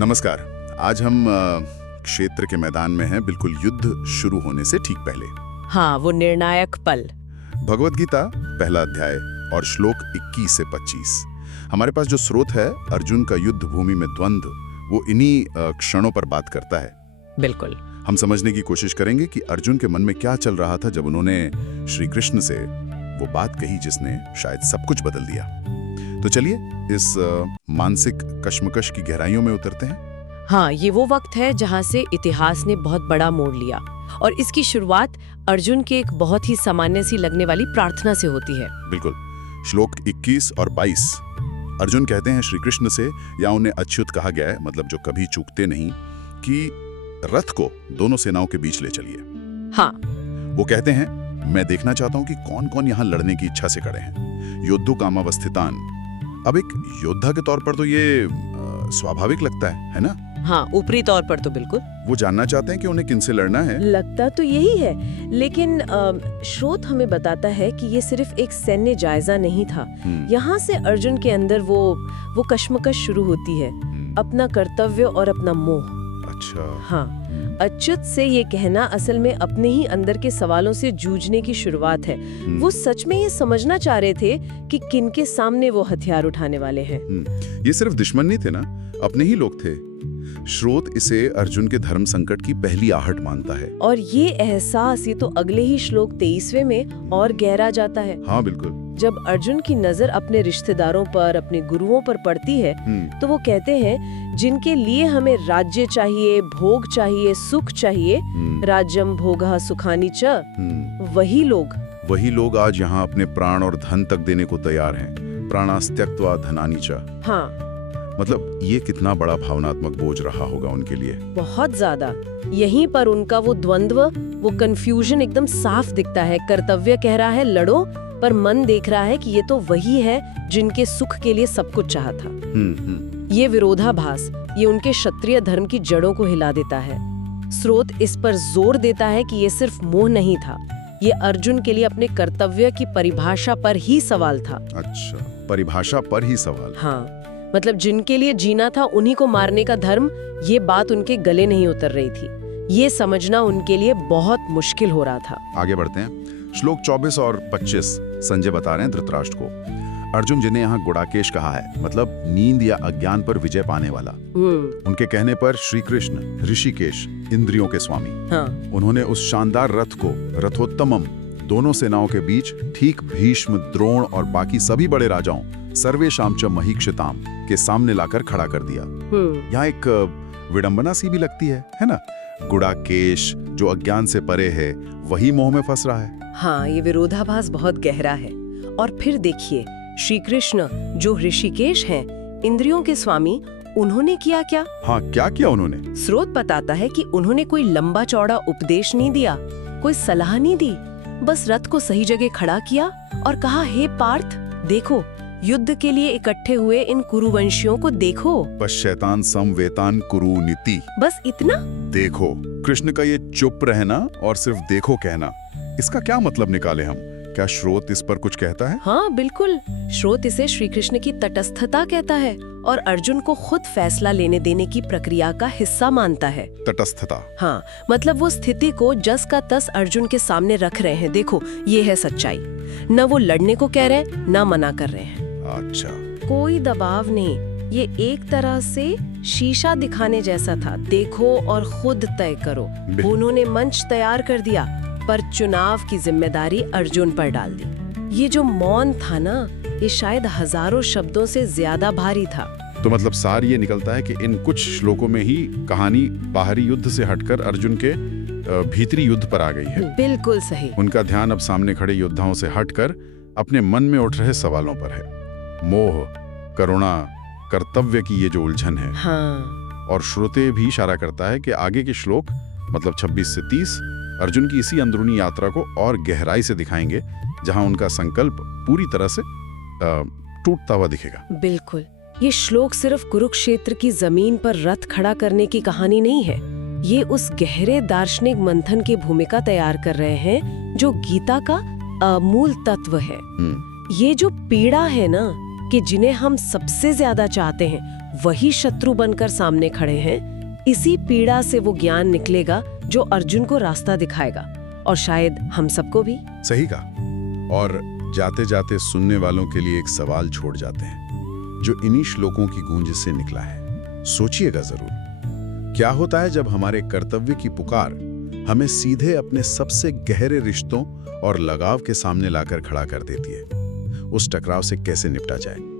नमस्कार। आज हम क्षेत्र के मैदान में हैं, बिल्कुल युद्ध शुरू होने से ठीक पहले। हाँ, वो निर्णायक पल। भगवत गीता पहला अध्याय और श्लोक 21 से 25। हमारे पास जो स्रोत है अर्जुन का युद्ध भूमि में द्वंद्व, वो इन्हीं क्षणों पर बात करता है। बिल्कुल। हम समझने की कोशिश करेंगे कि अर्जुन के मन में क्या चल रहा था जब उन्होंने श्री कृष्ण से वो बात कही जिसने शायद सब कुछ बदल दिया। तो चलिए इस मानसिक कश्मकश की गहराइयों में उतरते हैं। हाँ, ये वो वक्त है जहाँ से इतिहास ने बहुत बड़ा मोड़ लिया और इसकी शुरुआत अर्जुन के एक बहुत ही सामान्य सी लगने वाली प्रार्थना से होती है। बिल्कुल। श्लोक 21 और 22 अर्जुन कहते हैं श्री कृष्ण से, या उन्हें अच्युत कहा गया है, मतलब जो कभी चूकते नहीं, कि रथ को दोनों सेनाओं के बीच ले चलिए। हाँ, वो कहते हैं, मैं देखना चाहता हूं कि कौन कौन यहां लड़ने की इच्छा से खड़े हैं। योद्धु कामावस्थितान। अब एक योद्धा के तौर पर तो ये स्वाभाविक लगता है ना? हाँ, ऊपरी तौर पर तो बिल्कुल। वो जानना चाहते हैं कि उन्हें किनसे लड़ना है। लगता तो यही है, लेकिन स्रोत हमें बताता है कि ये सिर्फ एक सैन्य जायजा नहीं था। यहाँ से अर्जुन के अंदर वो कश्मकश शुरू होती है, अपना कर्तव्य और अपना मोह। अच्छा। हाँ, अच्युत से ये कहना असल में अपने ही अंदर के सवालों से जूझने की शुरुआत है। वो सच में ये समझना चाह रहे थे कि किनके सामने वो हथियार उठाने वाले हैं। ये सिर्फ दुश्मन नहीं थे ना, अपने ही लोग थे। स्रोत इसे अर्जुन के धर्म संकट की पहली आहट मानता है। और ये एहसास ये तो अगले ही श्लोक 23वें में और गहरा जाता है। हाँ बिल्कुल। जब अर्जुन की नजर अपने रिश्तेदारों पर, अपने गुरुओं पर पड़ती है, तो वो कहते हैं, जिनके लिए हमें राज्य चाहिए, भोग चाहिए, सुख चाहिए, राज्यम भोगः सुखानि च, वही लोग आज यहाँ अपने प्राण और धन तक देने को तैयार हैं। प्राणास्त्यक्त्वा धनानि च। हाँ, मतलब ये कितना बड़ा भावनात्मक बोझ रहा होगा उनके लिए। बहुत ज्यादा। यहीं पर उनका वो द्वंद्व, वो कंफ्यूजन एकदम साफ दिखता है। कर्तव्य कह रहा है लड़ो, पर मन देख रहा है कि ये तो वही है जिनके सुख के लिए सब कुछ चाहा था। ये विरोधाभास, ये उनके क्षत्रिय धर्म की जड़ों को हिला देता है। स्रोत इस पर जोर देता है कि ये सिर्फ मोह नहीं था, ये अर्जुन के लिए अपने कर्तव्य की परिभाषा पर ही सवाल था। अच्छा, परिभाषा पर ही सवाल। हाँ, मतलब जिनके लिए जीना था उन्हीं को मारने का धर्म, ये बात उनके गले नहीं उतर रही थी। ये समझना उनके लिए बहुत मुश्किल हो रहा था। आगे बढ़ते हैं। श्लोक 24 और 25 संजय बता रहे हैं धृतराष्ट्र को, अर्जुन जिन्हें यहाँ गुड़ाकेश कहा है, मतलब नींद या अज्ञान पर विजय पाने वाला। उनके कहने पर श्री कृष्ण ऋषिकेश, इंद्रियों के स्वामी, उन्होंने उस शानदार रथ को रथोत्तमम दोनों सेनाओं के बीच, ठीक भीष्म, द्रोण और बाकी सभी बड़े राजाओं सर्वेशाम च महीक्षिताम के सामने लाकर खड़ा कर दिया। यहाँ एक विडंबना सी भी लगती है ना? गुड़ाकेश जो अज्ञान से परे है, वही मोह में फंस रहा है। हाँ, ये विरोधाभास बहुत गहरा है। और फिर देखिए, श्री कृष्ण जो ऋषिकेश हैं, इंद्रियों के स्वामी, उन्होंने किया क्या? हाँ, क्या किया उन्होंने? स्रोत बताता है कि उन्होंने कोई लंबा चौड़ा उपदेश नहीं दिया, कोई सलाह नहीं दी, बस रथ को सही जगह खड़ा किया और कहा, हे पार्थ, देखो, युद्ध के लिए इकट्ठे हुए इन कुरुवंशियों को देखो। पश्यैतान समवेतान कुरु नीति। बस इतना? देखो। कृष्ण का ये चुप रहना और सिर्फ देखो कहना, इसका क्या मतलब निकाले हम? क्या स्रोत इस पर कुछ कहता है? हाँ बिल्कुल, स्रोत इसे श्री कृष्ण की तटस्थता कहता है और अर्जुन को खुद फैसला लेने देने की प्रक्रिया का हिस्सा मानता है। तटस्थता? हाँ, मतलब वो स्थिति को जस का तस अर्जुन के सामने रख रहे हैं। देखो, ये है सच्चाई। न वो लड़ने को कह रहे हैं, न मना कर रहे हैं। अच्छा। कोई दबाव नहीं, ये एक तरह से शीशा दिखाने जैसा था। देखो और खुद तय करो। उन्होंने मंच तैयार कर दिया, पर चुनाव की जिम्मेदारी अर्जुन पर डाल दी। ये जो मौन था ना, ये शायद हजारों शब्दों से ज्यादा भारी था। तो मतलब सार ये निकलता है कि इन कुछ श्लोकों में ही कहानी बाहरी युद्ध से हटकर अर्जुन के भीतरी युद्ध पर आ गई है। बिल्कुल सही। उनका ध्यान अब सामने खड़े योद्धाओं से हटकर अपने मन में उठ रहे सवालों पर है। मोह, करुणा, कर्तव्य की ये जो उलझन है। हाँ। और श्रोते भी इशारा करता है कि आगे के श्लोक, मतलब 26 से 30, अर्जुन की इसी अंदरूनी यात्रा को और गहराई से दिखाएंगे, जहां उनका संकल्प पूरी तरह से टूटता हुआ दिखेगा। बिल्कुल, ये श्लोक सिर्फ कुरुक्षेत्र की जमीन पर रथ खड़ा करने की कहानी नहीं है। ये उस गहरे दार्शनिक मंथन की भूमिका तैयार कर रहे हैं जो गीता का मूल तत्व है। ये जो पीड़ा है ना, कि जिन्हें हम सबसे ज्यादा चाहते हैं वही शत्रु बनकर सामने खड़े हैं, इसी पीड़ा से वो ज्ञान निकलेगा जो अर्जुन को रास्ता दिखाएगा और शायद हम सबको भी। सही कहा। और जाते जाते सुनने वालों के लिए एक सवाल छोड़ जाते हैं जो इन्हीं श्लोकों की गूंज से निकला है। सोचिएगा जरूर, क्या होता है जब हमारे कर्तव्य की पुकार हमें सीधे अपने सबसे गहरे रिश्तों और लगाव के सामने लाकर खड़ा कर देती है? उस टकराव से कैसे निपटा जाए?